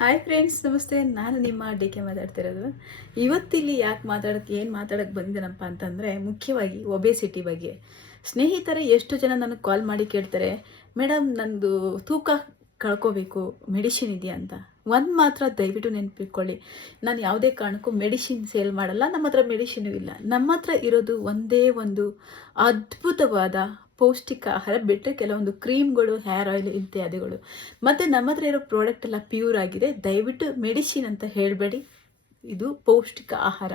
Hi friends, ನಮಸ್ತೆ. ನಾನು ನಿಮ್ಮ ಡಿ.ಕೆ ಮಾತಾಡ್ತಿರೋದು. ಇವತ್ತಿಲ್ಲಿ ಏನು ಮಾತಾಡೋಕ್ಕೆ ಬಂದಿದ್ದೀನಪ್ಪ ಅಂತಂದರೆ, ಮುಖ್ಯವಾಗಿ ಒಬೇಸಿಟಿ ಬಗ್ಗೆ. ಸ್ನೇಹಿತರೆ ಎಷ್ಟು ಜನ ನನಗೆ ಕಾಲ್ ಮಾಡಿ ಕೇಳ್ತಾರೆ, ಮೇಡಮ್ ನಂದು ತೂಕ ಕಳ್ಕೋಬೇಕು, ಮೆಡಿಸಿನ್ ಇದೆಯಾ ಅಂತ. ಒಂದು ಮಾತ್ರ ದಯವಿಟ್ಟು ನೆನಪಿಟ್ಕೊಳ್ಳಿ, ನಾನು ಯಾವುದೇ ಕಾರಣಕ್ಕೂ ಮೆಡಿಸಿನ್ ಸೇಲ್ ಮಾಡಲ್ಲ. ನಮ್ಮ ಹತ್ರ ಮೆಡಿಸಿನೂ ಇಲ್ಲ. ನಮ್ಮ ಹತ್ರ ಇರೋದು ಒಂದೇ ಒಂದು ಅದ್ಭುತವಾದ ಪೌಷ್ಟಿಕ ಆಹಾರ ಬಿಟ್ಟರೆ ಕೆಲವೊಂದು ಕ್ರೀಮ್ಗಳು, ಹೇರ್ ಆಯಿಲ್ ಇತ್ಯಾದಿಗಳು. ಮತ್ತು ನಮ್ಮ ಹತ್ರ ಇರೋ ಪ್ರಾಡಕ್ಟ್ ಎಲ್ಲ ಪ್ಯೂರ್ ಆಗಿದೆ. ದಯವಿಟ್ಟು ಮೆಡಿಸಿನ್ ಅಂತ ಹೇಳಬೇಡಿ, ಇದು ಪೌಷ್ಟಿಕ ಆಹಾರ.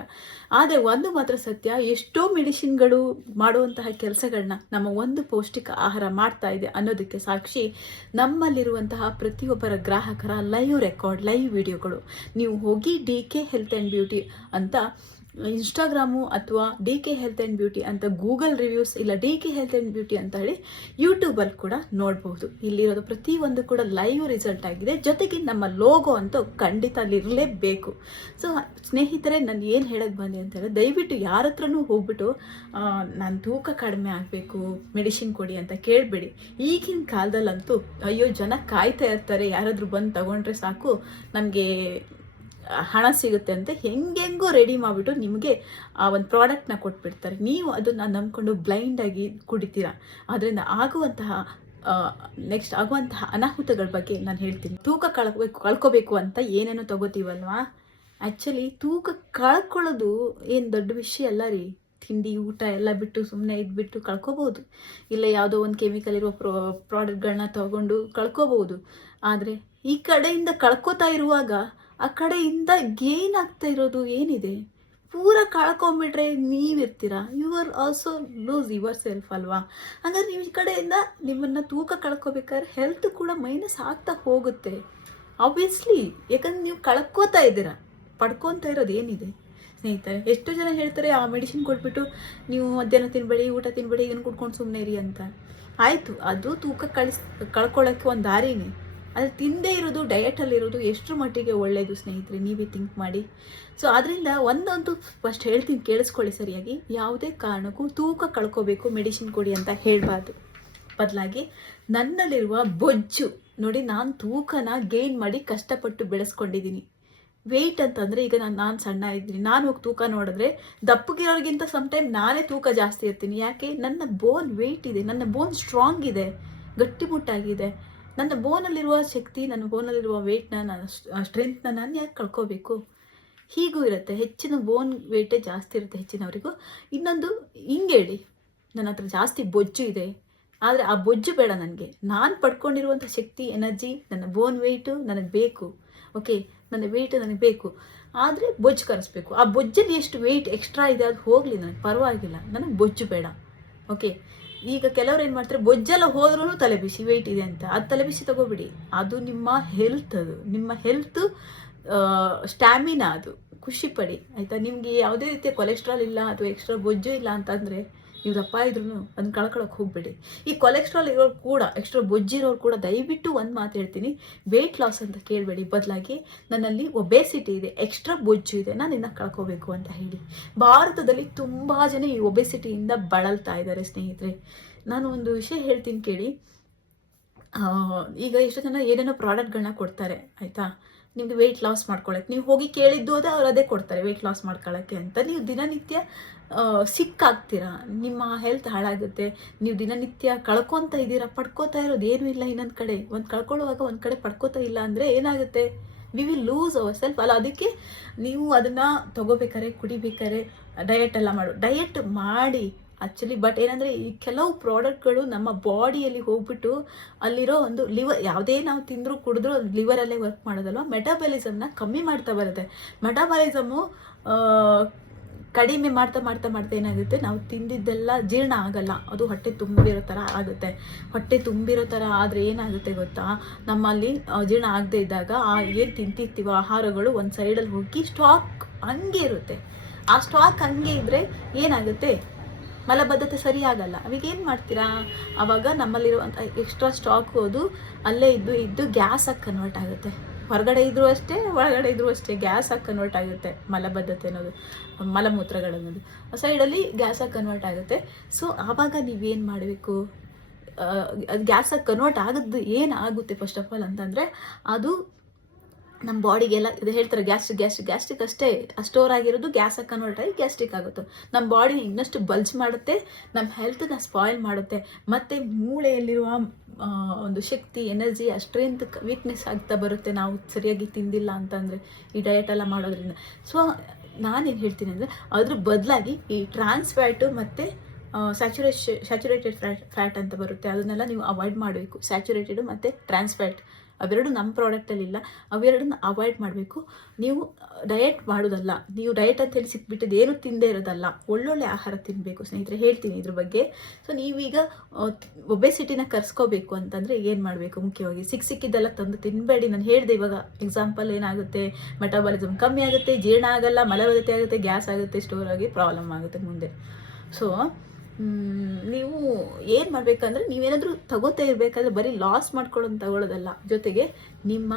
ಆದರೆ ಒಂದು ಮಾತ್ರ ಸತ್ಯ, ಎಷ್ಟೋ ಮೆಡಿಸಿನ್ಗಳು ಮಾಡುವಂತಹ ಕೆಲಸಗಳನ್ನ ನಮ್ಮ ಒಂದು ಪೌಷ್ಟಿಕ ಆಹಾರ ಮಾಡ್ತಾ ಇದೆ ಅನ್ನೋದಕ್ಕೆ ಸಾಕ್ಷಿ ನಮ್ಮಲ್ಲಿರುವಂತಹ ಪ್ರತಿಯೊಬ್ಬರ ಗ್ರಾಹಕರ ಲೈವ್ ರೆಕಾರ್ಡ್, ಲೈವ್ ವಿಡಿಯೋಗಳು. ನೀವು ಹೋಗಿ ಡಿ.ಕೆ ಹೆಲ್ತ್ ಆ್ಯಂಡ್ ಬ್ಯೂಟಿ ಅಂತ ಇನ್ಸ್ಟಾಗ್ರಾಮು ಅಥವಾ ಡಿ.ಕೆ ಹೆಲ್ತ್ ಆ್ಯಂಡ್ ಬ್ಯೂಟಿ ಅಂತ ಗೂಗಲ್ ರಿವ್ಯೂಸ್, ಇಲ್ಲ ಡಿ.ಕೆ ಹೆಲ್ತ್ ಆ್ಯಂಡ್ ಬ್ಯೂಟಿ ಅಂತ ಹೇಳಿ ಯೂಟ್ಯೂಬಲ್ಲಿ ಕೂಡ ನೋಡ್ಬೋದು. ಇಲ್ಲಿರೋದು ಪ್ರತಿಯೊಂದು ಕೂಡ ಲೈವ್ ರಿಸಲ್ಟ್ ಆಗಿದೆ. ಜೊತೆಗೆ ನಮ್ಮ ಲೋಗೋ ಅಂತೂ ಖಂಡಿತ ಅಲ್ಲಿರಲೇಬೇಕು. ಸೊ ಸ್ನೇಹಿತರೆ, ನಾನು ಏನು ಹೇಳಕ್ಕೆ ಬಂದೆ ಅಂತೇಳಿ, ದಯವಿಟ್ಟು ಯಾರ ಹತ್ರನೂ ಹೋಗ್ಬಿಟ್ಟು ನಾನು ತೂಕ ಕಡಿಮೆ ಆಗಬೇಕು, ಮೆಡಿಸಿನ್ ಕೊಡಿ ಅಂತ ಕೇಳಬೇಡಿ. ಈಗಿನ ಕಾಲದಲ್ಲಂತೂ ಅಯ್ಯೋ, ಜನ ಕಾಯ್ತಾ ಇರ್ತಾರೆ, ಯಾರಾದರೂ ಬಂದು ತಗೊಂಡ್ರೆ ಸಾಕು ನಮಗೆ ಹಣ ಸಿಗುತ್ತೆ ಅಂತ ಹೆಂಗೆಂಗೋ ರೆಡಿ ಮಾಡಿಬಿಟ್ಟು ನಿಮಗೆ ಆ ಒಂದು ಪ್ರಾಡಕ್ಟ್ನ ಕೊಟ್ಬಿಡ್ತಾರೆ. ನೀವು ಅದನ್ನು ನಂಬ್ಕೊಂಡು ಬ್ಲೈಂಡಾಗಿ ಕುಡಿತೀರಾ. ಅದರಿಂದ ನೆಕ್ಸ್ಟ್ ಆಗುವಂತಹ ಅನಾಹುತಗಳ ಬಗ್ಗೆ ನಾನು ಹೇಳ್ತೀನಿ. ತೂಕ ಕಳ್ಕೋಬೇಕು ಅಂತ ಏನೇನೋ ತಗೋತೀವಲ್ವಾ, ಆ್ಯಕ್ಚುಲಿ ತೂಕ ಕಳ್ಕೊಳ್ಳೋದು ಏನು ದೊಡ್ಡ ವಿಷಯ ಅಲ್ಲ ರೀ. ತಿಂಡಿ ಊಟ ಎಲ್ಲ ಬಿಟ್ಟು ಸುಮ್ಮನೆ ಇದ್ಬಿಟ್ಟು ಕಳ್ಕೊಬೋದು, ಇಲ್ಲ ಯಾವುದೋ ಒಂದು ಕೆಮಿಕಲ್ ಇರೋ ಪ್ರಾಡಕ್ಟ್ಗಳನ್ನ ತಗೊಂಡು ಕಳ್ಕೊಬೋದು. ಆದರೆ ಈ ಕಡೆಯಿಂದ ಕಳ್ಕೊತಾ ಇರುವಾಗ ಆ ಕಡೆಯಿಂದ ಗೇನ್ ಆಗ್ತಾ ಇರೋದು ಏನಿದೆ? ಪೂರ ಕಳ್ಕೊಂಬಿಟ್ರೆ ನೀವಿರ್ತೀರಾ, you are also lose yourself ಅಲ್ವಾ? ಹಾಗಾದ್ರೆ ನೀವು ಈ ಕಡೆಯಿಂದ ನಿಮ್ಮನ್ನು ತೂಕ ಕಳ್ಕೊಬೇಕಾದ್ರೆ ಹೆಲ್ತ್ ಕೂಡ ಮೈನಸ್ ಆಗ್ತಾ ಹೋಗುತ್ತೆ ಆಬ್ವಿಯಸ್ಲಿ. ಯಾಕಂದ್ರೆ ನೀವು ಕಳ್ಕೊತಾ ಇದ್ದೀರಾ, ಪಡ್ಕೊತಾ ಇರೋದು ಏನಿದೆ ಸ್ನೇಹಿತರೆ? ಎಷ್ಟು ಜನ ಹೇಳ್ತಾರೆ ಆ ಮೆಡಿಸಿನ್ ಕೊಟ್ಬಿಟ್ಟು ನೀವು ಮಧ್ಯಾಹ್ನ ತಿನ್ಬೇಡಿ, ಊಟ ತಿನ್ಬೇಡಿ, ಇದನ್ನು ಕುಡ್ಕೊಂಡು ಸುಮ್ಮನೆ ಇರಿ ಅಂತ. ಆಯಿತು, ಅದು ತೂಕ ಕಳ್ಕೊಳ್ಳೋಕ್ಕೆ ಒಂದು ದಾರಿನೇ. ಅದು ತಿಂದೇ ಇರೋದು, ಡಯಟಲ್ಲಿರೋದು ಎಷ್ಟರ ಮಟ್ಟಿಗೆ ಒಳ್ಳೆಯದು ಸ್ನೇಹಿತರೆ, ನೀವೇ ಥಿಂಕ್ ಮಾಡಿ. ಸೊ ಅದರಿಂದ ಒಂದಂತೂ ಫಸ್ಟ್ ಹೇಳ್ತೀನಿ, ಕೇಳಿಸ್ಕೊಳ್ಳಿ ಸರಿಯಾಗಿ. ಯಾವುದೇ ಕಾರಣಕ್ಕೂ ತೂಕ ಕಳ್ಕೋಬೇಕು, ಮೆಡಿಸಿನ್ ಕೊಡಿ ಅಂತ ಹೇಳಬಾರ್ದು. ಬದಲಾಗಿ ನನ್ನಲ್ಲಿರುವ ಬೊಜ್ಜು ನೋಡಿ, ನಾನು ತೂಕನ ಗೇನ್ ಮಾಡಿ ಕಷ್ಟಪಟ್ಟು ಬೆಳೆಸ್ಕೊಂಡಿದ್ದೀನಿ. ವೆಯ್ಟ್ ಅಂತಂದರೆ ಈಗ ನಾನು ಸಣ್ಣ ಇದ್ದೀನಿ, ನಾನು ಹೋಗಿ ತೂಕ ನೋಡಿದ್ರೆ ದಪ್ಪಗಿರೋರಿಗಿಂತ ಸಮ್ಟೈಮ್ ನಾನೇ ತೂಕ ಜಾಸ್ತಿ ಇರ್ತೀನಿ. ಯಾಕೆ? ನನ್ನ ಬೋನ್ ವೆಯ್ಟ್ ಇದೆ, ನನ್ನ ಬೋನ್ ಸ್ಟ್ರಾಂಗ್ ಇದೆ, ಗಟ್ಟಿಮುಟ್ಟಾಗಿದೆ. ನನ್ನ ಬೋನಲ್ಲಿರುವ ಶಕ್ತಿ, ನನ್ನ ಬೋನಲ್ಲಿರುವ ವೆಯ್ಟ್ನ, ನಾನು ಸ್ಟ್ರೆಂತ್ನ ನಾನು ಯಾಕೆ ಕಳ್ಕೋಬೇಕು? ಹೀಗೂ ಇರುತ್ತೆ. ಹೆಚ್ಚಿನ ಬೋನ್ ವೆಯ್ಟೇ ಜಾಸ್ತಿ ಇರುತ್ತೆ ಹೆಚ್ಚಿನವರಿಗೂ. ಇನ್ನೊಂದು ಹಿಂಗೆ ಹೇಳಿ, ನನ್ನ ಹತ್ರ ಜಾಸ್ತಿ ಬೊಜ್ಜು ಇದೆ, ಆದರೆ ಆ ಬೊಜ್ಜು ಬೇಡ ನನಗೆ. ನಾನು ಪಡ್ಕೊಂಡಿರುವಂಥ ಶಕ್ತಿ, ಎನರ್ಜಿ, ನನ್ನ ಬೋನ್ ವೆಯ್ಟು ನನಗೆ ಬೇಕು. ಓಕೆ, ನನ್ನ ವೆಯ್ಟ್ ನನಗೆ ಬೇಕು, ಆದರೆ ಬೊಜ್ಜು ಕರೆಸ್ಬೇಕು. ಆ ಬೊಜ್ಜಲ್ಲಿ ಎಷ್ಟು ವೆಯ್ಟ್ ಎಕ್ಸ್ಟ್ರಾ ಇದೆ ಅದು ಹೋಗಲಿ, ನನಗೆ ಪರವಾಗಿಲ್ಲ, ನನಗೆ ಬೊಜ್ಜು ಬೇಡ. ಓಕೆ, ಈಗ ಕೆಲವ್ರು ಏನು ಮಾಡ್ತಾರೆ, ಬೊಜ್ಜೆಲ್ಲ ಹೋದ್ರೂ ತಲೆ ಬಿಸಿ ವೆಯ್ಟ್ ಇದೆ ಅಂತ. ಅದು ತಲೆ ಬಿಸಿ ತಗೋಬಿಡಿ, ಅದು ನಿಮ್ಮ ಹೆಲ್ತ್, ಅದು ನಿಮ್ಮ ಹೆಲ್ತ್ ಸ್ಟ್ಯಾಮಿನಾ, ಅದು ಖುಷಿ ಪಡಿ ಆಯಿತಾ. ನಿಮಗೆ ಯಾವುದೇ ರೀತಿಯ ಕೊಲೆಸ್ಟ್ರಾಲ್ ಇಲ್ಲ ಅಥವಾ ಎಕ್ಸ್ಟ್ರಾ ಬೊಜ್ಜು ಇಲ್ಲ ಅಂತಂದರೆ ನೀವು ದಪ್ಪ ಇದ್ರೂ ಅದನ್ನ ಕಳ್ಕೊಳಕ್ಕೆ ಹೋಗಬೇಡಿ. ಈ ಕೊಲೆಸ್ಟ್ರಾಲ್ ಇರೋರು ಕೂಡ, ಎಕ್ಸ್ಟ್ರಾ ಬೊಜ್ಜಿರೋರು ಕೂಡ ದಯವಿಟ್ಟು ಒಂದು ಮಾತು ಹೇಳ್ತೀನಿ, ವೆಯ್ಟ್ ಲಾಸ್ ಅಂತ ಕೇಳಬೇಡಿ. ಬದಲಾಗಿ ನನ್ನಲ್ಲಿ ಒಬೇಸಿಟಿ ಇದೆ, ಎಕ್ಸ್ಟ್ರಾ ಬೊಜ್ಜು ಇದೆ, ನಾನು ಇದನ್ನ ಕಳ್ಕೋಬೇಕು ಅಂತ ಹೇಳಿ. ಭಾರತದಲ್ಲಿ ತುಂಬ ಜನ ಈ ಒಬೇಸಿಟಿಯಿಂದ ಬಳಲ್ತಾ ಇದ್ದಾರೆ ಸ್ನೇಹಿತರೆ. ನಾನು ಒಂದು ವಿಷಯ ಹೇಳ್ತೀನಿ ಕೇಳಿ. ಈಗ ಎಷ್ಟು ಜನ ಏನೇನೋ ಪ್ರಾಡಕ್ಟ್ಗಳನ್ನ ಕೊಡ್ತಾರೆ ಆಯಿತಾ, ನಿಮಗೆ ವೆಯ್ಟ್ ಲಾಸ್ ಮಾಡ್ಕೊಳ್ಳೋಕ್ಕೆ. ನೀವು ಹೋಗಿ ಕೇಳಿದ್ದು ಅದೇ, ಅವ್ರು ಅದೇ ಕೊಡ್ತಾರೆ ವೆಯ್ಟ್ ಲಾಸ್ ಮಾಡ್ಕೊಳ್ಳೋಕ್ಕೆ ಅಂತ. ನೀವು ದಿನನಿತ್ಯ ಸಿಕ್ಕಾಗ್ತೀರಾ, ನಿಮ್ಮ ಹೆಲ್ತ್ ಹಾಳಾಗುತ್ತೆ. ನೀವು ದಿನನಿತ್ಯ ಕಳ್ಕೊತಾ ಇದ್ದೀರಾ, ಪಡ್ಕೋತಾ ಇರೋದು ಏನೂ ಇಲ್ಲ. ಇನ್ನೊಂದು ಕಡೆ ಒಂದು ಕಳ್ಕೊಳ್ಳುವಾಗ ಒಂದು ಕಡೆ ಪಡ್ಕೋತಾ ಇಲ್ಲ ಅಂದರೆ ಏನಾಗುತ್ತೆ? We will lose our self ಅಲ್ಲ. ಅದಕ್ಕೆ ನೀವು ಅದನ್ನು ತಗೋಬೇಕಾರೆ, ಕುಡಿಬೇಕಾರೆ ಡಯಟ್ ಮಾಡಿ ಆ್ಯಕ್ಚುಲಿ. ಬಟ್ ಏನಂದರೆ, ಈ ಕೆಲವು ಪ್ರಾಡಕ್ಟ್ಗಳು ನಮ್ಮ ಬಾಡಿಯಲ್ಲಿ ಹೋಗ್ಬಿಟ್ಟು ಅಲ್ಲಿರೋ ಒಂದು ಲಿವರ್, ಯಾವುದೇ ನಾವು ತಿಂದರೂ ಕುಡಿದ್ರೂ ಲಿವರಲ್ಲೇ ವರ್ಕ್ ಮಾಡೋದಲ್ವ, ಮೆಟಾಬಲಿಸಮ್ನ ಕಮ್ಮಿ ಮಾಡ್ತಾ ಬರುತ್ತೆ. ಮೆಟಾಬಲಿಸಮು ಕಡಿಮೆ ಮಾಡ್ತಾ ಮಾಡ್ತಾ ಮಾಡ್ತಾ ಏನಾಗುತ್ತೆ, ನಾವು ತಿಂದಿದ್ದೆಲ್ಲ ಜೀರ್ಣ ಆಗಲ್ಲ, ಅದು ಹೊಟ್ಟೆ ತುಂಬಿರೋ ಥರ ಆಗುತ್ತೆ. ಹೊಟ್ಟೆ ತುಂಬಿರೋ ಥರ ಆದರೆ ಏನಾಗುತ್ತೆ ಗೊತ್ತಾ, ನಮ್ಮಲ್ಲಿ ಜೀರ್ಣ ಆಗದೆ ಇದ್ದಾಗ ಏನು ತಿಂತಿರ್ತೀವೋ ಆಹಾರಗಳು ಒಂದು ಸೈಡಲ್ಲಿ ಹೋಗಿ ಸ್ಟಾಕ್ ಹಂಗೆ ಇರುತ್ತೆ. ಆ ಸ್ಟಾಕ್ ಹಂಗೆ ಇದ್ದರೆ ಏನಾಗುತ್ತೆ, ಮಲಬದ್ಧತೆ ಸರಿ ಆಗಲ್ಲ. ಅವಾಗೇನು ಮಾಡ್ತೀರಾ, ಆವಾಗ ನಮ್ಮಲ್ಲಿರುವಂಥ ಎಕ್ಸ್ಟ್ರಾ ಸ್ಟಾಕ್ ಅದು ಅಲ್ಲೇ ಇದ್ದು ಗ್ಯಾಸಾಗಿ ಕನ್ವರ್ಟ್ ಆಗುತ್ತೆ. ಹೊರಗಡೆ ಇದ್ರೂ ಅಷ್ಟೇ, ಒಳಗಡೆ ಇದ್ರೂ ಅಷ್ಟೇ ಗ್ಯಾಸಾಗಿ ಕನ್ವರ್ಟ್ ಆಗುತ್ತೆ. ಮಲಬದ್ಧತೆ ಅನ್ನೋದು, ಮಲಮೂತ್ರಗಳನ್ನೋದು ಸೈಡಲ್ಲಿ ಗ್ಯಾಸಾಗಿ ಕನ್ವರ್ಟ್ ಆಗುತ್ತೆ. ಸೊ ಆವಾಗ ನೀವೇನು ಮಾಡಬೇಕು, ಅದು ಗ್ಯಾಸಾಗಿ ಕನ್ವರ್ಟ್ ಆಗೋದು ಏನಾಗುತ್ತೆ ಫಸ್ಟ್ ಆಫ್ ಆಲ್ ಅಂತಂದರೆ, ಅದು ನಮ್ಮ ಬಾಡಿಗೆಲ್ಲ ಇದು ಹೇಳ್ತಾರೆ ಗ್ಯಾಸ್ಟ್ರಿಕ್ ಅಷ್ಟೇ ಸ್ಟೋರ್ ಆಗಿರೋದು ಗ್ಯಾಸಾಗಿ ಕನ್ವರ್ಟ್ ಆಗಿ ಗ್ಯಾಸ್ಟ್ರಿಕ್ ಆಗುತ್ತೆ. ನಮ್ಮ ಬಾಡಿ ಇನ್ನಷ್ಟು ಬಲ್ಜ್ ಮಾಡುತ್ತೆ, ನಮ್ಮ ಹೆಲ್ತನ್ನ ಸ್ಪಾಯ್ಲ್ ಮಾಡುತ್ತೆ, ಮತ್ತು ಮೂಳೆಯಲ್ಲಿರುವ ಒಂದು ಶಕ್ತಿ, ಎನರ್ಜಿ, ಸ್ಟ್ರೆಂತ್ ವೀಕ್ನೆಸ್ ಆಗ್ತಾ ಬರುತ್ತೆ ನಾವು ಸರಿಯಾಗಿ ತಿಂದಿಲ್ಲ ಅಂತಂದರೆ ಈ ಡಯಟ್ ಎಲ್ಲ ಮಾಡೋದ್ರಿಂದ. ಸೊ ನಾನೇನು ಹೇಳ್ತೀನಿ ಅಂದರೆ ಅದ್ರ ಬದಲಾಗಿ ಈ ಟ್ರಾನ್ಸ್ ಫ್ಯಾಟು ಮತ್ತು ಸ್ಯಾಚುರೇಟೆಡ್ ಫ್ಯಾಟ್ ಅಂತ ಬರುತ್ತೆ, ಅದನ್ನೆಲ್ಲ ನೀವು ಅವಾಯ್ಡ್ ಮಾಡಬೇಕು. ಸ್ಯಾಚುರೇಟೆಡು ಮತ್ತು ಟ್ರಾನ್ಸ್ ಫ್ಯಾಟ್ ಅವೆರಡು ನಮ್ಮ ಪ್ರಾಡಕ್ಟಲ್ಲಿ ಇಲ್ಲ, ಅವೆರಡನ್ನ ಅವಾಯ್ಡ್ ಮಾಡಬೇಕು. ನೀವು ಡಯಟ್ ಮಾಡೋದಲ್ಲ, ನೀವು ಡಯಟ್ ಅಂತ ಹೇಳಿ ಸಿಕ್ಬಿಟ್ಟಿದ್ದು ಏನು ತಿಂದೇ ಇರೋದಲ್ಲ, ಒಳ್ಳೊಳ್ಳೆ ಆಹಾರ ತಿನ್ನಬೇಕು ಸ್ನೇಹಿತರೆ, ಹೇಳ್ತೀನಿ ಇದ್ರ ಬಗ್ಗೆ. ಸೊ ನೀವೀಗ ಒಬೆಸಿಟಿನ ಕರ್ಸ್ಕೋಬೇಕು ಅಂತಂದರೆ ಏನು ಮಾಡಬೇಕು? ಮುಖ್ಯವಾಗಿ ಸಿಕ್ಕಿದ್ದೆಲ್ಲ ತಂದು ತಿನ್ನಬೇಡಿ. ನಾನು ಹೇಳಿದೆ ಇವಾಗ ಎಕ್ಸಾಂಪಲ್, ಏನಾಗುತ್ತೆ, ಮೆಟಾಬಾಲಿಸಮ್ ಕಮ್ಮಿ ಆಗುತ್ತೆ, ಜೀರ್ಣ ಆಗಲ್ಲ, ಮಲಬದ್ಧತೆ ಆಗುತ್ತೆ, ಗ್ಯಾಸ್ ಆಗುತ್ತೆ, ಸ್ಟೋರ್ ಆಗಿ ಪ್ರಾಬ್ಲಮ್ ಆಗುತ್ತೆ ಮುಂದೆ. ಸೊ ನೀವು ಏನು ಮಾಡಬೇಕಂದ್ರೆ, ನೀವೇನಾದರೂ ತಗೋತಾ ಇರಬೇಕಾದ್ರೆ ಬರೀ ಲಾಸ್ ಮಾಡ್ಕೊಳ್ಳೋದು ತಗೊಳ್ಳೋದಲ್ಲ, ಜೊತೆಗೆ ನಿಮ್ಮ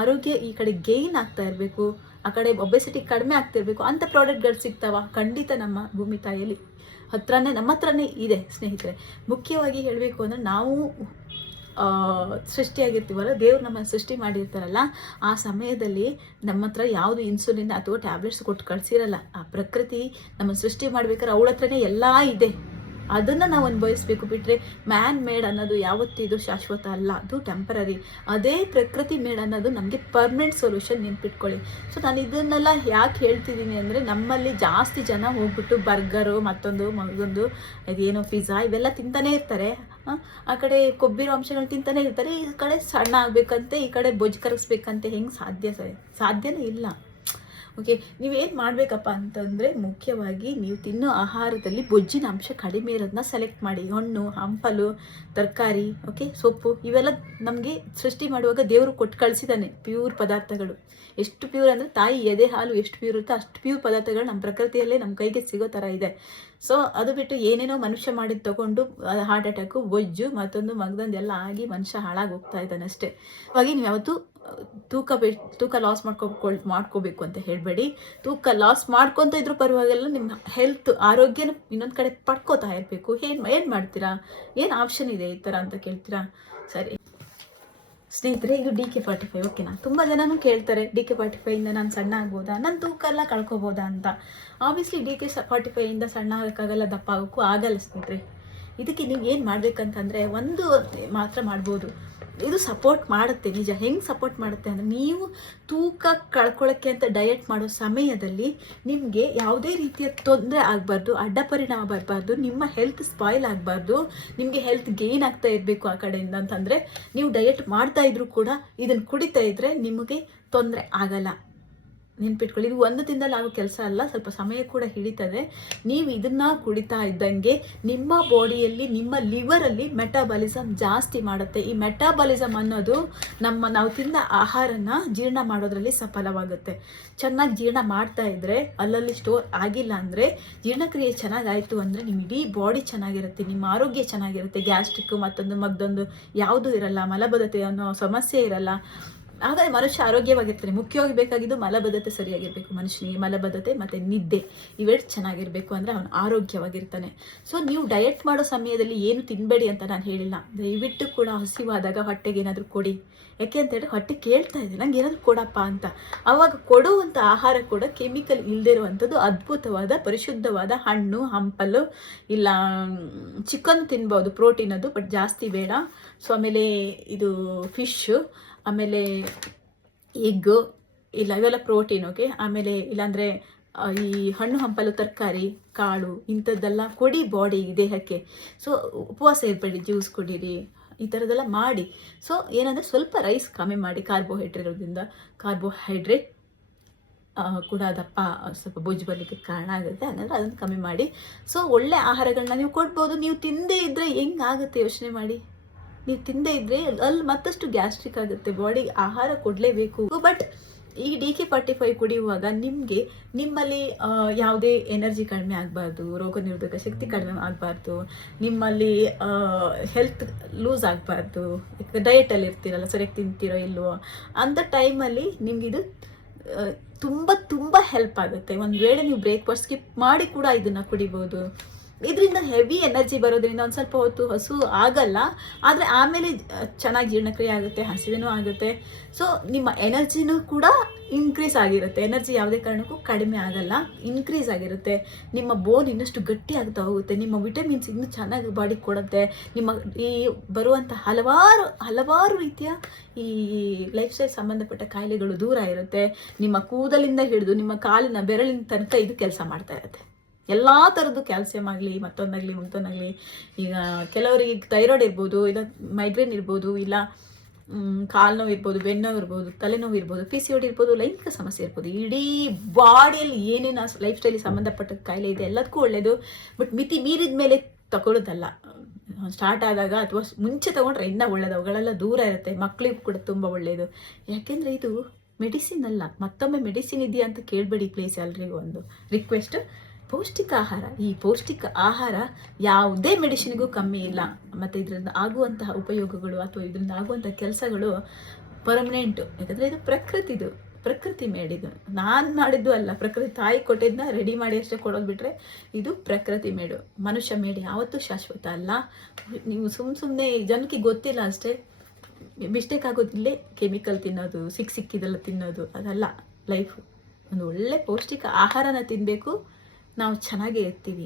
ಆರೋಗ್ಯ ಈ ಕಡೆ ಗೇಯ್ನ್ ಆಗ್ತಾ ಇರಬೇಕು, ಆ ಕಡೆ ಒಬೆಸಿಟಿ ಕಡಿಮೆ ಆಗ್ತಿರ್ಬೇಕು. ಅಂಥ ಪ್ರಾಡಕ್ಟ್ಗಳು ಸಿಗ್ತಾವ? ಖಂಡಿತ ನಮ್ಮ ಭೂಮಿ ತಾಯಿಯಲ್ಲಿ ನಮ್ಮ ಹತ್ರನೇ ಇದೆ ಸ್ನೇಹಿತರೆ. ಮುಖ್ಯವಾಗಿ ಹೇಳಬೇಕು ಅಂದರೆ, ನಾವು ಸೃಷ್ಟಿಯಾಗಿರ್ತೀವಲ್ಲ, ದೇವ್ರು ನಮ್ಮನ್ನು ಸೃಷ್ಟಿ ಮಾಡಿರ್ತಾರಲ್ಲ, ಆ ಸಮಯದಲ್ಲಿ ನಮ್ಮ ಹತ್ರ ಯಾವುದು ಇನ್ಸುಲಿನ್ ಅಥವಾ ಟ್ಯಾಬ್ಲೆಟ್ಸ್ ಕೊಟ್ಟು ಕಳಿಸಿರಲ್ಲ. ಆ ಪ್ರಕೃತಿ ನಮ್ಮನ್ನು ಸೃಷ್ಟಿ ಮಾಡ್ಬೇಕಾದ್ರೆ ಅವಳ ಹತ್ರನೇ ಎಲ್ಲ ಇದೆ, ಅದನ್ನು ನಾವು ಅನುಭವಿಸ್ಬೇಕು. ಬಿಟ್ಟರೆ ಮ್ಯಾನ್ ಮೇಡ್ ಅನ್ನೋದು ಯಾವತ್ತಿದು ಶಾಶ್ವತ ಅಲ್ಲ, ಅದು ಟೆಂಪರರಿ. ಅದೇ ಪ್ರಕೃತಿ ಮೇಡ್ ಅನ್ನೋದು ನಮಗೆ ಪರ್ಮನೆಂಟ್ ಸೊಲ್ಯೂಷನ್, ನೆನ್ಪಿಟ್ಕೊಳ್ಳಿ. ಸೊ ನಾನು ಇದನ್ನೆಲ್ಲ ಯಾಕೆ ಹೇಳ್ತಿದ್ದೀನಿ ಅಂದರೆ, ನಮ್ಮಲ್ಲಿ ಜಾಸ್ತಿ ಜನ ಹೋಗ್ಬಿಟ್ಟು ಬರ್ಗರು, ಮತ್ತೊಂದು ಇದೇನೋ ಪಿಜ್ಜಾ ಇವೆಲ್ಲ ತಿಂತಾನೆ ಇರ್ತಾರೆ. ಆ ಕಡೆ ಕೊಬ್ಬಿರೋ ಅಂಶಗಳು ತಿಂತಾನೆ ಇರ್ತಾರೆ, ಈ ಕಡೆ ಸಣ್ಣ ಆಗಬೇಕಂತೆ, ಈ ಕಡೆ ಬೊಜ್ಜು ಕರಗಿಸ್ಬೇಕಂತೆ. ಹೆಂಗೆ ಸಾಧ್ಯನೇ ಇಲ್ಲ. ಓಕೆ, ನೀವೇನು ಮಾಡಬೇಕಪ್ಪ ಅಂತಂದರೆ, ಮುಖ್ಯವಾಗಿ ನೀವು ತಿನ್ನೋ ಆಹಾರದಲ್ಲಿ ಬೊಜ್ಜಿನ ಅಂಶ ಕಡಿಮೆ ಇರೋದನ್ನ ಸೆಲೆಕ್ಟ್ ಮಾಡಿ. ಹಣ್ಣು, ಹಂಪಲು, ತರಕಾರಿ, ಓಕೆ, ಸೊಪ್ಪು, ಇವೆಲ್ಲ ನಮಗೆ ಸೃಷ್ಟಿ ಮಾಡುವಾಗ ದೇವರು ಕೊಟ್ಟು ಕಳಿಸಿದ್ದಾನೆ ಪ್ಯೂರ್ ಪದಾರ್ಥಗಳು. ಎಷ್ಟು ಪ್ಯೂರ್ ಅಂದರೆ, ತಾಯಿ ಎದೆ ಹಾಲು ಎಷ್ಟು ಪ್ಯೂರ್ ಇರುತ್ತೋ ಅಷ್ಟು ಪ್ಯೂರ್ ಪದಾರ್ಥಗಳು ನಮ್ಮ ಪ್ರಕೃತಿಯಲ್ಲೇ ನಮ್ಮ ಕೈಗೆ ಸಿಗೋ ಥರ ಇದೆ. ಸೊ ಅದು ಬಿಟ್ಟು ಏನೇನೋ ಮನುಷ್ಯ ಮಾಡಿದ್ದು ತೊಗೊಂಡು ಹಾರ್ಟ್ ಅಟ್ಯಾಕು, ಬೊಜ್ಜು, ಮತ್ತೊಂದು ಎಲ್ಲ ಆಗಿ ಮನುಷ್ಯ ಹಾಳಾಗಿ ಹೋಗ್ತಾ ಇದ್ದಾನೆ ಅಷ್ಟೇ. ಹಾಗಾಗಿ ನೀವು ಯಾವತ್ತೂ ತೂಕ ಲಾಸ್ ಮಾಡ್ಕೋಬೇಕು ಅಂತ ಹೇಳಬೇಡಿ. ತೂಕ ಲಾಸ್ ಮಾಡ್ಕೊತ ಇದ್ರೂ ಪರವಾಗಿಲ್ಲ, ನಿಮ್ಮ ಹೆಲ್ತ್, ಆರೋಗ್ಯನ ಇನ್ನೊಂದು ಕಡೆ ಪಡ್ಕೋತಾ ಇರಬೇಕು. ಏನು ಮಾಡ್ತೀರಾ? ಏನು ಆಪ್ಷನ್ ಇದೆ ಈ ಥರ ಅಂತ ಕೇಳ್ತೀರಾ? ಸರಿ ಸ್ನೇಹಿತರೆ, ಇದು DK45, ಓಕೆನಾ? ತುಂಬ ಜನನೂ ಕೇಳ್ತಾರೆ, DK45ಇಂದ ನಾನು ಸಣ್ಣ ಆಗ್ಬೋದಾ, ನನ್ನ ತೂಕ ಎಲ್ಲ ಕಳ್ಕೊಬೋದಾ ಅಂತ. ಆಬ್ವಿಯಸ್ಲಿ DK45ಇಂದ ಸಣ್ಣ ಆಗೋಕ್ಕಾಗಲ್ಲ, ದಪ್ಪ ಆಗೋಕ್ಕೂ ಆಗಲ್ಲ ಸ್ನೇಹಿತರೆ. ಇದಕ್ಕೆ ನೀವು ಏನು ಮಾಡಬೇಕಂತಂದರೆ, ಒಂದು ಮಾತ್ರ ಮಾಡ್ಬೋದು, ಇದು ಸಪೋರ್ಟ್ ಮಾಡುತ್ತೆ ನಿಜ. ಹೆಂಗೆ ಸಪೋರ್ಟ್ ಮಾಡುತ್ತೆ ಅಂದರೆ, ನೀವು ತೂಕ ಕಳ್ಕೊಳ್ಳೋಕ್ಕೆ ಅಂತ ಡಯಟ್ ಮಾಡೋ ಸಮಯದಲ್ಲಿ ನಿಮಗೆ ಯಾವುದೇ ರೀತಿಯ ತೊಂದರೆ ಆಗಬಾರ್ದು, ಅಡ್ಡ ಪರಿಣಾಮ ಬರಬಾರ್ದು, ನಿಮ್ಮ ಹೆಲ್ತ್ ಸ್ಪಾಯ್ಲ್ ಆಗಬಾರ್ದು, ನಿಮಗೆ ಹೆಲ್ತ್ ಗೇನ್ ಆಗ್ತಾ ಇರಬೇಕು ಆ ಕಡೆಯಿಂದ ಅಂತಂದರೆ, ನೀವು ಡಯಟ್ ಮಾಡ್ತಾ ಇದ್ರೂ ಕೂಡ ಇದನ್ನು ಕುಡಿತಾ ಇದ್ದರೆ ನಿಮಗೆ ತೊಂದರೆ ಆಗಲ್ಲ. ನೆನ್ಪಿಟ್ಕೊಳ್ಳಿ, ಇದು ಒಂದು ದಿನದಲ್ಲಿ ಆಗೋ ಕೆಲಸ ಅಲ್ಲ, ಸ್ವಲ್ಪ ಸಮಯ ಕೂಡ ಹಿಡಿತದೆ. ನೀವು ಇದನ್ನು ಕುಡಿತಾ ಇದ್ದಂಗೆ ನಿಮ್ಮ ಬಾಡಿಯಲ್ಲಿ, ನಿಮ್ಮ ಲಿವರಲ್ಲಿ ಮೆಟಾಬಾಲಿಸಮ್ ಜಾಸ್ತಿ ಮಾಡುತ್ತೆ. ಈ ಮೆಟಾಬಾಲಿಸಮ್ ಅನ್ನೋದು ನಾವು ತಿಂದ ಆಹಾರನ ಜೀರ್ಣ ಮಾಡೋದ್ರಲ್ಲಿ ಸಫಲವಾಗುತ್ತೆ. ಚೆನ್ನಾಗಿ ಜೀರ್ಣ ಮಾಡ್ತಾ ಇದ್ದರೆ, ಅಲ್ಲಲ್ಲಿ ಸ್ಟೋರ್ ಆಗಿಲ್ಲ ಅಂದರೆ, ಜೀರ್ಣಕ್ರಿಯೆ ಚೆನ್ನಾಗಾಯಿತು ಅಂದರೆ ನಿಮ್ಮ ಇಡೀ ಬಾಡಿ ಚೆನ್ನಾಗಿರುತ್ತೆ, ನಿಮ್ಮ ಆರೋಗ್ಯ ಚೆನ್ನಾಗಿರುತ್ತೆ. ಗ್ಯಾಸ್ಟ್ರಿಕ್ಕು ಮತ್ತೊಂದು ಯಾವುದೂ ಇರಲ್ಲ, ಮಲಬದ್ಧತೆ ಅನ್ನೋ ಸಮಸ್ಯೆ ಇರಲ್ಲ. ಹಾಗಾದರೆ ಮನುಷ್ಯ ಆರೋಗ್ಯವಾಗಿರ್ತಾನೆ. ಮುಖ್ಯವಾಗಿ ಬೇಕಾಗಿದ್ದು ಮಲಬದ್ಧತೆ ಸರಿಯಾಗಿರಬೇಕು ಮನುಷ್ಯನಿಗೆ. ಮಲಬದ್ಧತೆ ಮತ್ತು ನಿದ್ದೆ ಇವೆರಡು ಚೆನ್ನಾಗಿರಬೇಕು ಅಂದರೆ ಅವನು ಆರೋಗ್ಯವಾಗಿರ್ತಾನೆ. ಸೊ ನೀವು ಡಯಟ್ ಮಾಡೋ ಸಮಯದಲ್ಲಿ ಏನು ತಿನ್ನಬೇಡಿ ಅಂತ ನಾನು ಹೇಳಿಲ್ಲ. ದಯವಿಟ್ಟು ಕೂಡ ಹಸಿವಾದಾಗ ಹೊಟ್ಟೆಗೆ ಏನಾದರೂ ಕೊಡಿ. ಯಾಕೆ ಅಂತ ಹೇಳಿದ್ರೆ, ಹೊಟ್ಟೆ ಕೇಳ್ತಾ ಇದೆ ನಂಗೆ ಏನಾದರೂ ಕೊಡಪ್ಪ ಅಂತ. ಆವಾಗ ಕೊಡುವಂಥ ಆಹಾರ ಕೂಡ ಕೆಮಿಕಲ್ ಇಲ್ಲದೆ ಇರುವಂಥದ್ದು ಅದ್ಭುತವಾದ ಪರಿಶುದ್ಧವಾದ ಹಣ್ಣು, ಹಂಪಲು, ಇಲ್ಲ ಚಿಕನ್ ತಿನ್ಬೋದು, ಪ್ರೋಟೀನ್ ಅದು, ಬಟ್ ಜಾಸ್ತಿ ಬೇಡ. ಸೊ ಆಮೇಲೆ ಇದು ಫಿಶ್ಶು, ಆಮೇಲೆ ಎಗ್ಗು, ಇಲ್ಲ ಇವೆಲ್ಲ ಪ್ರೋಟೀನ್, ಓಕೆ. ಆಮೇಲೆ ಇಲ್ಲಾಂದರೆ ಈ ಹಣ್ಣು, ಹಂಪಲು, ತರಕಾರಿ, ಕಾಳು ಇಂಥದ್ದೆಲ್ಲ ಕೊಡಿ ಬಾಡಿ ದೇಹಕ್ಕೆ. ಸೊ ಉಪವಾಸ ಇರಬೇಡಿ, ಜ್ಯೂಸ್ ಕುಡೀರಿ, ಈ ಥರದ್ದೆಲ್ಲ ಮಾಡಿ. ಸೊ ಏನಂದರೆ, ಸ್ವಲ್ಪ ರೈಸ್ ಕಮ್ಮಿ ಮಾಡಿ, ಕಾರ್ಬೋಹೈಡ್ರೇಟ್ ಕೂಡ ದಪ್ಪ ಸ್ವಲ್ಪ ಬೊಜ್ಜು ಬರಲಿಕ್ಕೆ ಕಾರಣ ಆಗುತ್ತೆ. ಹಾಗಾದರೆ ಅದನ್ನು ಕಮ್ಮಿ ಮಾಡಿ. ಸೊ ಒಳ್ಳೆ ಆಹಾರಗಳನ್ನ ನೀವು ಕೊಡ್ಬೋದು. ನೀವು ತಿಂದೇ ಇದ್ದರೆ ಹೆಂಗಾಗುತ್ತೆ ಯೋಚನೆ ಮಾಡಿ. ನೀವು ತಿಂದೇ ಇದ್ದರೆ ಅಲ್ಲಿ ಮತ್ತಷ್ಟು ಗ್ಯಾಸ್ಟ್ರಿಕ್ ಆಗುತ್ತೆ. ಬಾಡಿಗೆ ಆಹಾರ ಕೊಡಲೇಬೇಕು. ಬಟ್ ಈ DK45 ಕುಡಿಯುವಾಗ ನಿಮ್ಮಲ್ಲಿ ಯಾವುದೇ ಎನರ್ಜಿ ಕಡಿಮೆ ಆಗಬಾರ್ದು, ರೋಗ ನಿರೋಧಕ ಶಕ್ತಿ ಕಡಿಮೆ ಆಗಬಾರ್ದು, ನಿಮ್ಮಲ್ಲಿ ಹೆಲ್ತ್ ಲೂಸ್ ಆಗಬಾರ್ದು. ಡಯಟಲ್ಲಿ ಇರ್ತೀರಲ್ಲ, ಸರಿಯಾಗಿ ತಿಂತೀರೋ ಇಲ್ವೋ ಅಂಥ ಟೈಮಲ್ಲಿ ನಿಮಗಿದು ತುಂಬ ಹೆಲ್ಪ್ ಆಗುತ್ತೆ. ಒಂದು ವೇಳೆ ನೀವು ಬ್ರೇಕ್ಫಾಸ್ಟ್ ಸ್ಕಿಪ್ ಮಾಡಿ ಕೂಡ ಇದನ್ನು ಕುಡಿಬೋದು. ಇದರಿಂದ ಹೆವಿ ಎನರ್ಜಿ ಬರೋದ್ರಿಂದ ಒಂದು ಸ್ವಲ್ಪ ಹೊತ್ತು ಹಸು ಆಗಲ್ಲ, ಆದರೆ ಆಮೇಲೆ ಚೆನ್ನಾಗಿ ಜೀರ್ಣಕ್ರಿಯೆ ಆಗುತ್ತೆ, ಹಸಿವೇನೂ ಆಗುತ್ತೆ. ಸೊ ನಿಮ್ಮ ಎನರ್ಜಿನೂ ಕೂಡ ಇನ್ಕ್ರೀಸ್ ಆಗಿರುತ್ತೆ. ಎನರ್ಜಿ ಯಾವುದೇ ಕಾರಣಕ್ಕೂ ಕಡಿಮೆ ಆಗಲ್ಲ, ಇನ್ಕ್ರೀಸ್ ಆಗಿರುತ್ತೆ. ನಿಮ್ಮ ಬೋನ್ ಇನ್ನಷ್ಟು ಗಟ್ಟಿ ಆಗ್ತಾ ಹೋಗುತ್ತೆ, ನಿಮ್ಮ ವಿಟಮಿನ್ಸ್ ಇನ್ನೂ ಚೆನ್ನಾಗಿ ಬಾಡಿಗೆ ಕೊಡುತ್ತೆ. ನಿಮ್ಮ ಈ ಬರುವಂಥ ಹಲವಾರು ರೀತಿಯ ಈ ಲೈಫ್ ಸ್ಟೈಲ್ ಸಂಬಂಧಪಟ್ಟ ಕಾಯಿಲೆಗಳು ದೂರ ಇರುತ್ತೆ. ನಿಮ್ಮ ಕೂದಲಿಂದ ಹಿಡಿದು ನಿಮ್ಮ ಕಾಲಿನ ಬೆರಳಿನ ತನಕ ಇದು ಕೆಲಸ ಮಾಡ್ತಾ ಇರುತ್ತೆ. ಎಲ್ಲ ಥರದ್ದು ಕ್ಯಾಲ್ಸಿಯಂ ಆಗಲಿ ಮತ್ತೊಂದಾಗಲಿ ಈಗ ಕೆಲವರಿಗೆ ಥೈರಾಯ್ಡ್ ಇರ್ಬೋದು, ಇಲ್ಲ ಮೈಗ್ರೇನ್ ಇರ್ಬೋದು, ಇಲ್ಲ ಕಾಲು ನೋವು ಇರ್ಬೋದು, ಬೆನ್ನೋವು ಇರ್ಬೋದು, ತಲೆನೋವು ಇರ್ಬೋದು, PCOD ಇರ್ಬೋದು, ಲೈಂಗಿಕ ಸಮಸ್ಯೆ ಇರ್ಬೋದು, ಇಡೀ ಬಾಡಿಯಲ್ಲಿ ಏನೇನು ಲೈಫ್ ಸ್ಟೈಲಿಗೆ ಸಂಬಂಧಪಟ್ಟ ಕಾಯಿಲೆ ಇದೆ ಎಲ್ಲದಕ್ಕೂ ಒಳ್ಳೆಯದು. ಬಟ್ ಮಿತಿ ಮೀರಿದ ಮೇಲೆ ತಗೊಳ್ಳೋದಲ್ಲ. ಸ್ಟಾರ್ಟ್ ಆದಾಗ ಅಥವಾ ಮುಂಚೆ ತೊಗೊಂಡ್ರೆ ಇನ್ನೂ ಒಳ್ಳೆಯದು. ಅವುಗಳೆಲ್ಲ ದೂರ ಇರುತ್ತೆ. ಮಕ್ಕಳಿಗೂ ಕೂಡ ತುಂಬ ಒಳ್ಳೆಯದು. ಯಾಕೆಂದರೆ ಇದು ಮೆಡಿಸಿನ್ ಅಲ್ಲ. ಮತ್ತೊಮ್ಮೆ ಮೆಡಿಸಿನ್ ಇದೆಯಾ ಅಂತ ಕೇಳಬೇಡಿ ಪ್ಲೀಸ್. ಎಲ್ರಿಗೂ ಒಂದು ರಿಕ್ವೆಸ್ಟ್, ಪೌಷ್ಟಿಕ ಆಹಾರ. ಈ ಪೌಷ್ಟಿಕ ಆಹಾರ ಯಾವುದೇ ಮೆಡಿಸಿನ್ಗೂ ಕಮ್ಮಿ ಇಲ್ಲ. ಮತ್ತು ಇದರಿಂದ ಆಗುವಂತಹ ಉಪಯೋಗಗಳು ಅಥವಾ ಇದರಿಂದ ಆಗುವಂಥ ಕೆಲಸಗಳು ಪರ್ಮನೆಂಟು. ಯಾಕಂದರೆ ಇದು ಪ್ರಕೃತಿ ಮೇಡಿದು. ನಾನು ಮಾಡಿದ್ದು ಅಲ್ಲ, ಪ್ರಕೃತಿ ತಾಯಿ ಕೊಟ್ಟಿದ್ದನ್ನ ರೆಡಿ ಮಾಡಿ ಅಷ್ಟೇ ಕೊಡೋದು ಬಿಟ್ಟರೆ ಇದು ಪ್ರಕೃತಿ ಮೇಡು. ಮನುಷ್ಯ ಮೇಡು ಯಾವತ್ತೂ ಶಾಶ್ವತ ಅಲ್ಲ. ನೀವು ಸುಮ್ಮನೆ ಜನಕ್ಕೆ ಗೊತ್ತಿಲ್ಲ ಅಷ್ಟೇ. ಮಿಸ್ಟೇಕ್ ಆಗೋದಿಲ್ಲೇ ಕೆಮಿಕಲ್ ತಿನ್ನೋದು, ಸಿಕ್ಕಿದೆಲ್ಲ ತಿನ್ನೋದು, ಅದಲ್ಲ ಲೈಫು. ಒಂದು ಒಳ್ಳೆ ಪೌಷ್ಟಿಕ ಆಹಾರನ ತಿನ್ನಬೇಕು, ನಾವು ಚೆನ್ನಾಗೇ ಇರ್ತೀವಿ.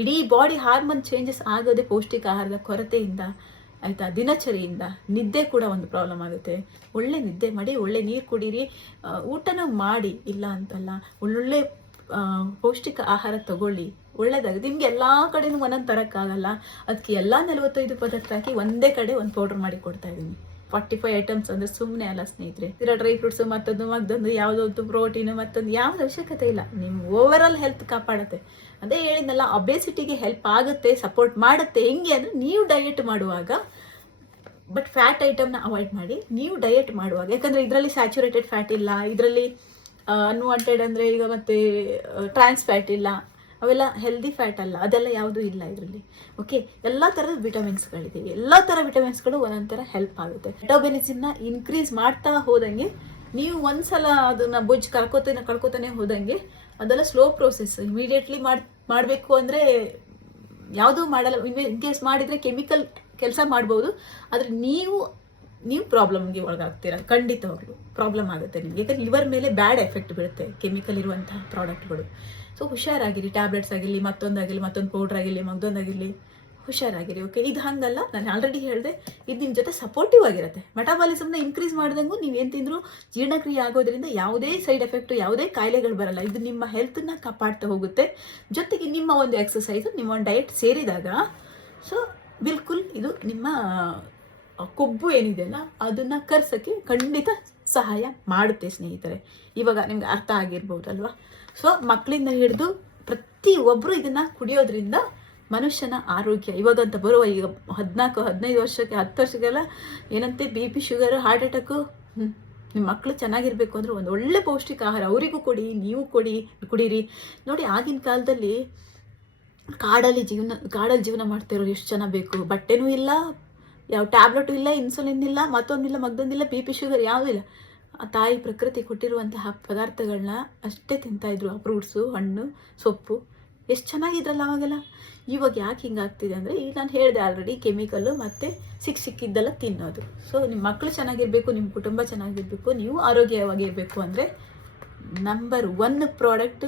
ಇಡೀ ಬಾಡಿ ಹಾರ್ಮೋನ್ ಚೇಂಜಸ್ ಆಗೋದೇ ಪೌಷ್ಟಿಕ ಆಹಾರದ ಕೊರತೆಯಿಂದ, ಆಯಿತಾ? ದಿನಚರಿಯಿಂದ. ನಿದ್ದೆ ಕೂಡ ಒಂದು ಪ್ರಾಬ್ಲಮ್ ಆಗುತ್ತೆ. ಒಳ್ಳೆ ನಿದ್ದೆ ಮಾಡಿ, ಒಳ್ಳೆ ನೀರು ಕುಡೀರಿ, ಊಟನೂ ಮಾಡಿ, ಇಲ್ಲ ಅಂತಲ್ಲ. ಒಳ್ಳೊಳ್ಳೆ ಪೌಷ್ಟಿಕ ಆಹಾರ ತಗೊಳ್ಳಿ, ಒಳ್ಳೆಯದಾಗುತ್ತೆ. ನಿಮಗೆ ಎಲ್ಲ ಕಡೆನೂ ಒಂದೊಂದು ತರೋಕ್ಕಾಗಲ್ಲ. ಅದಕ್ಕೆ ಎಲ್ಲ 45 ಪದಾರ್ಥ ಹಾಕಿ ಒಂದೇ ಕಡೆ ಒಂದು ಪೌಡ್ರ್ ಮಾಡಿ ಕೊಡ್ತಾ ಇದ್ದೀನಿ. 45 ಐಟಮ್ಸ್ ಅಂದರೆ ಸುಮ್ಮನೆ ಅಲ್ಲ ಸ್ನೇಹಿತರೆ. ಇರೋ ಡ್ರೈ ಫ್ರೂಟ್ಸು ಮತ್ತೊಂದು ಯಾವುದೊಂದು ಪ್ರೋಟೀನು ಮತ್ತೊಂದು ಯಾವ್ದು ಅವಶ್ಯಕತೆ ಇಲ್ಲ. ನಿಮ್ಮ ಓವರಾಲ್ ಹೆಲ್ತ್ ಕಾಪಾಡುತ್ತೆ. ಅದೇ ಹೇಳಿದ್ನಲ್ಲ, ಒಬೆಸಿಟಿಗೆ ಹೆಲ್ಪ್ ಆಗುತ್ತೆ, ಸಪೋರ್ಟ್ ಮಾಡುತ್ತೆ. ಹೆಂಗೆ ಅಂದರೆ ನೀವು ಡಯಟ್ ಮಾಡುವಾಗ, ಬಟ್ ಫ್ಯಾಟ್ ಐಟಮ್ನ ಅವಾಯ್ಡ್ ಮಾಡಿ. ನೀವು ಡಯಟ್ ಮಾಡುವಾಗ, ಯಾಕಂದರೆ ಇದರಲ್ಲಿ ಸ್ಯಾಚುರೇಟೆಡ್ ಫ್ಯಾಟ್ ಇಲ್ಲ, ಇದರಲ್ಲಿ ಅನ್ವಾಂಟೆಡ್ ಅಂದರೆ ಈಗ ಮತ್ತೆ ಟ್ರಾನ್ಸ್ ಫ್ಯಾಟ್ ಇಲ್ಲ, ಅವೆಲ್ಲ ಹೆಲ್ದಿ ಫ್ಯಾಟ್ ಅಲ್ಲ, ಅದೆಲ್ಲ ಯಾವುದೂ ಇಲ್ಲ ಇದರಲ್ಲಿ. ಓಕೆ, ಎಲ್ಲ ಥರದ ವಿಟಮಿನ್ಸ್ಗಳಿದೆ. ಎಲ್ಲ ಥರ ವಿಟಮಿನ್ಸ್ಗಳು ಒಂದೊಂಥರ ಹೆಲ್ಪ್ ಆಗುತ್ತೆ. ಮೆಟಾಬಲಿಸಮ್ನ ಇನ್ಕ್ರೀಸ್ ಮಾಡ್ತಾ ಹೋದಂಗೆ, ನೀವು ಒಂದ್ಸಲ ಅದನ್ನು ಬೊಜ್ಜು ಕಳ್ಕೊತಾನೆ ಹೋದಂಗೆ ಅದೆಲ್ಲ ಸ್ಲೋ ಪ್ರೋಸೆಸ್. ಇಮಿಡಿಯೇಟ್ಲಿ ಮಾಡಬೇಕು ಅಂದರೆ ಯಾವುದೂ ಮಾಡಲ್ಲ. ಇನ್ ಕೇಸ್ ಮಾಡಿದರೆ ಕೆಮಿಕಲ್ ಕೆಲಸ ಮಾಡ್ಬೋದು, ಆದರೆ ನೀವು ಪ್ರಾಬ್ಲಮ್ಗೆ ಒಳಗಾಗ್ತೀರ. ಖಂಡಿತವಾಗ್ಲೂ ಪ್ರಾಬ್ಲಮ್ ಆಗುತ್ತೆ ನಿಮಗೆ. ಯಾಕಂದರೆ ಲಿವರ್ ಮೇಲೆ ಬ್ಯಾಡ್ ಎಫೆಕ್ಟ್ ಬೀಳುತ್ತೆ ಕೆಮಿಕಲ್ ಇರುವಂತಹ ಪ್ರಾಡಕ್ಟ್ಗಳು. ಸೊ ಹುಷಾರಾಗಿರಿ. ಟ್ಯಾಬ್ಲೆಟ್ಸ್ ಆಗಿರಲಿ, ಮತ್ತೊಂದು ಪೌಡ್ರ್ ಆಗಿರಲಿ, ಮಗದೊಂದಾಗಿರಲಿ, ಹುಷಾರಾಗಿರಿ. ಓಕೆ, ಇದು ಹಾಗಲ್ಲ, ನಾನು ಆಲ್ರೆಡಿ ಹೇಳಿದೆ, ಇದು ನಿಮ್ಮ ಜೊತೆ ಸಪೋರ್ಟಿವ್ ಆಗಿರುತ್ತೆ. ಮೆಟಾಬಾಲಿಸಮ್ನ ಇನ್ಕ್ರೀಸ್ ಮಾಡಿದಂಗೂ ನೀವು ಏನು ತಿಂದರೂ ಜೀರ್ಣಕ್ರಿಯೆ ಆಗೋದ್ರಿಂದ ಯಾವುದೇ ಸೈಡ್ ಎಫೆಕ್ಟು, ಯಾವುದೇ ಕಾಯಿಲೆಗಳು ಬರಲ್ಲ. ಇದು ನಿಮ್ಮ ಹೆಲ್ತನ್ನ ಕಾಪಾಡ್ತಾ ಹೋಗುತ್ತೆ. ಜೊತೆಗೆ ನಿಮ್ಮ ಒಂದು ಎಕ್ಸಸೈಸು, ನಿಮ್ಮ ಒಂದು ಡಯಟ್ ಸೇರಿದಾಗ ಸೊ ಬಿಲ್ಕುಲ್ ಇದು ನಿಮ್ಮ ಕೊಬ್ಬು ಏನಿದೆಯಲ್ಲ ಅದನ್ನು ಕರ್ಸೋಕ್ಕೆ ಖಂಡಿತ ಸಹಾಯ ಮಾಡುತ್ತೆ ಸ್ನೇಹಿತರೆ. ಇವಾಗ ನಿಮ್ಗೆ ಅರ್ಥ ಆಗಿರ್ಬೋದಲ್ವಾ? ಸೊ ಮಕ್ಕಳಿಂದ ಹಿಡಿದು ಪ್ರತಿಯೊಬ್ಬರು ಇದನ್ನು ಕುಡಿಯೋದ್ರಿಂದ ಮನುಷ್ಯನ ಆರೋಗ್ಯ ಇವಾಗಂತ ಬರುವ ಈಗ 14-15 ವರ್ಷಕ್ಕೆ 10 ವರ್ಷಕ್ಕೆಲ್ಲ ಏನಂತೆ BP, ಶುಗರು, ಹಾರ್ಟ್ ಅಟ್ಯಾಕು. ನಿಮ್ಮ ಮಕ್ಕಳು ಚೆನ್ನಾಗಿರ್ಬೇಕು ಅಂದರೆ ಒಂದು ಒಳ್ಳೆ ಪೌಷ್ಟಿಕ ಆಹಾರ ಅವರಿಗೂ ಕೊಡಿ, ನೀವು ಕುಡೀರಿ. ನೋಡಿ, ಆಗಿನ ಕಾಲದಲ್ಲಿ ಕಾಡಲ್ಲಿ ಜೀವನ ಮಾಡ್ತಿರೋರು ಎಷ್ಟು ಜನ ಬೇಕು. ಬಟ್ಟೆನೂ ಇಲ್ಲ, ಯಾವ ಟ್ಯಾಬ್ಲೆಟು ಇಲ್ಲ, ಇನ್ಸುಲಿನ್ ಇಲ್ಲ, ಮತ್ತೊಂದಿಲ್ಲ, ಮಗದೊಂದಿಲ್ಲ, BP, ಶುಗರ್ ಯಾವುದೂ ಇಲ್ಲ. ಆ ತಾಯಿ ಪ್ರಕೃತಿ ಕೊಟ್ಟಿರುವಂತಹ ಪದಾರ್ಥಗಳನ್ನ ಅಷ್ಟೇ ತಿಂತಾಯಿದ್ರು. ಫ್ರೂಟ್ಸು, ಹಣ್ಣು, ಸೊಪ್ಪು, ಎಷ್ಟು ಚೆನ್ನಾಗಿದ್ರಲ್ಲ ಅವಾಗೆಲ್ಲ. ಇವಾಗ ಯಾಕೆ ಹಿಂಗಾಗ್ತಿದೆ ಅಂದರೆ, ಈಗ ನಾನು ಹೇಳಿದೆ ಆಲ್ರೆಡಿ, ಕೆಮಿಕಲ್ಲು ಮತ್ತು ಸಿಕ್ಕಿದ್ದೆಲ್ಲ ತಿನ್ನೋದು. ಸೊ ನಿಮ್ಮ ಮಕ್ಕಳು ಚೆನ್ನಾಗಿರಬೇಕು, ನಿಮ್ಮ ಕುಟುಂಬ ಚೆನ್ನಾಗಿರಬೇಕು, ನೀವು ಆರೋಗ್ಯವಾಗಿರಬೇಕು ಅಂದರೆ number 1 product,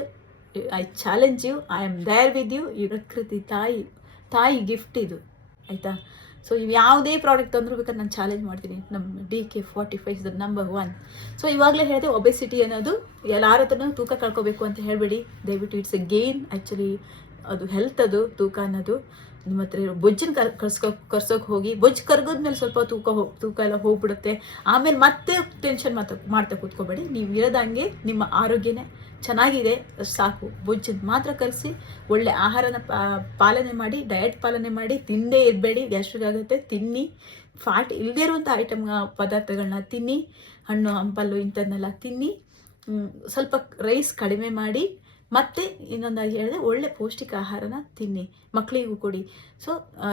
I challenge you, I am there with you. ಈ ಪ್ರಕೃತಿ ತಾಯಿ ಗಿಫ್ಟ್ ಇದು, ಆಯಿತಾ? ಸೊ ಇವು ಯಾವುದೇ ಪ್ರಾಡಕ್ಟ್ ತಂದರೂ ಬೇಕಾದ್ರೆ ನಾನು ಚಾಲೆಂಜ್ ಮಾಡ್ತೀನಿ. ನಮ್ಮ DK45 is the number 1. So ಇವಾಗಲೇ ಹೇಳಿದೆ, ಒಬೆಸಿಟಿ ಅನ್ನೋದು ಎಲ್ಲರ ಹತ್ರನೂ ತೂಕ ಕಳ್ಕೋಬೇಕು ಅಂತ ಹೇಳಬೇಡಿ ದಯವಿಟ್ಟು. It's A game actually. ಅದು ಹೆಲ್ತ್, ಅದು ತೂಕ ಅನ್ನೋದು. ನಿಮ್ಮ ಹತ್ರ ಇರೋ ಬೊಜ್ಜನ್ನು ಕರ್ಸೋಕೆ ಹೋಗಿ, ಬೊಜ್ಜು ಕರ್ಗೋದ್ಮೇಲೆ ಸ್ವಲ್ಪ ತೂಕ ಎಲ್ಲ ಹೋಗ್ಬಿಡುತ್ತೆ. ಆಮೇಲೆ ಮತ್ತೆ ಟೆನ್ಷನ್ ಮಾಡ್ತಾ ಕೂತ್ಕೋಬೇಡಿ. ನೀವು ಇರೋದಂಗೆ ನಿಮ್ಮ ಆರೋಗ್ಯನೇ ಚೆನ್ನಾಗಿದೆ ಸಾಕು. ಬೊಜ್ಜನ್ನು ಮಾತ್ರ ಕರೆಸಿ ಒಳ್ಳೆ ಆಹಾರನ ಪಾಲನೆ ಮಾಡಿ, ಡಯಟ್ ಪಾಲನೆ ಮಾಡಿ, ತಿಂದೇ ಇರಬೇಡಿ, ಗ್ಯಾಸ್ಟ್ರಿಕ್ ಆಗುತ್ತೆ. ತಿನ್ನಿ, ಫ್ಯಾಟ್ ಇಲ್ಲದೇ ಇರುವಂಥ ಪದಾರ್ಥಗಳನ್ನ ತಿನ್ನಿ, ಹಣ್ಣು ಹಂಪಲು ಇಂಥದ್ದನ್ನೆಲ್ಲ ತಿನ್ನಿ. ಸ್ವಲ್ಪ ರೈಸ್ ಕಡಿಮೆ ಮಾಡಿ, ಮತ್ತು ಇನ್ನೊಂದಾಗಿ ಹೇಳಿದೆ, ಒಳ್ಳೆ ಪೌಷ್ಟಿಕ ಆಹಾರನ ತಿನ್ನಿ, ಮಕ್ಕಳಿಗೂ ಕೊಡಿ. ಸೊ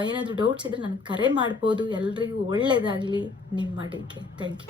ಏನಾದರೂ ಡೌಟ್ಸ್ ಇದ್ದರೆ ನನಗೆ ಕರೆ ಮಾಡ್ಬೋದು. ಎಲ್ರಿಗೂ ಒಳ್ಳೆಯದಾಗಲಿ. ನಿಮ್ಮ DK. Thank you.